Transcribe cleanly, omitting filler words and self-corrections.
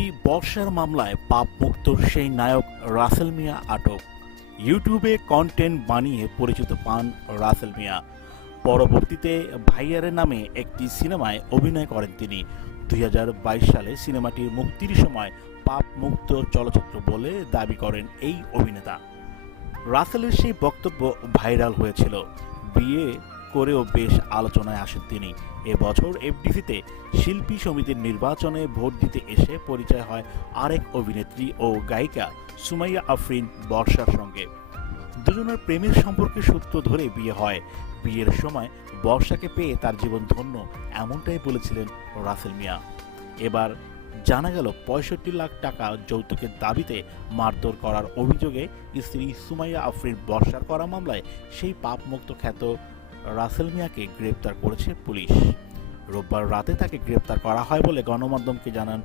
অভিনেত্রী বর্ষার মামলায় পাপমুক্ত সেই নায়ক রাসেল মিয়া আটক। ইউটিউবে কন্টেন্ট বানিয়ে পরিচিত পান রাসেল মিয়া। পরবর্তীতে ভাইয়ারে নামে একটি সিনেমায় অভিনয় করেন তিনি। ২০২২ সালে সিনেমাটির মুক্তির সময় পাপমুক্ত চলচ্চিত্র বলে দাবি করেন এই অভিনেতা। রাসেলের সেই বক্তব্য ভাইরাল হয়েছিল। বিয়ে করেও বেশ আলোচনায় আসেন তিনি। এবছর এফডিসিতে শিল্পী সমিতির নির্বাচনে ভোট দিতে এসে পরিচয় হয় আরেক অভিনেত্রী ও গায়িকা সুমাইয়া আফরিন বর্ষার সঙ্গে। দুজনের প্রেমের সম্পর্কের সূত্র ধরে বিয়ে হয়। বিয়ের সময় বর্ষাকে পেয়ে তার জীবন ধন্য, এমনটাই বলেছিলেন রাসেল মিয়া। এবার জানা গেল ৬৫ লাখ টাকা যৌতুকের দাবিতে মারধর করার অভিযোগে স্ত্রী সুমাইয়া আফরিন বর্ষার করা মামলায় সেই পাপমুক্ত খ্যাত রাসেল মিয়াকে গ্রেপ্তার করেছে পুলিশ। রোববার রাতে তাকে গ্রেপ্তার করা হয় বলে গণমাধ্যমকে জানান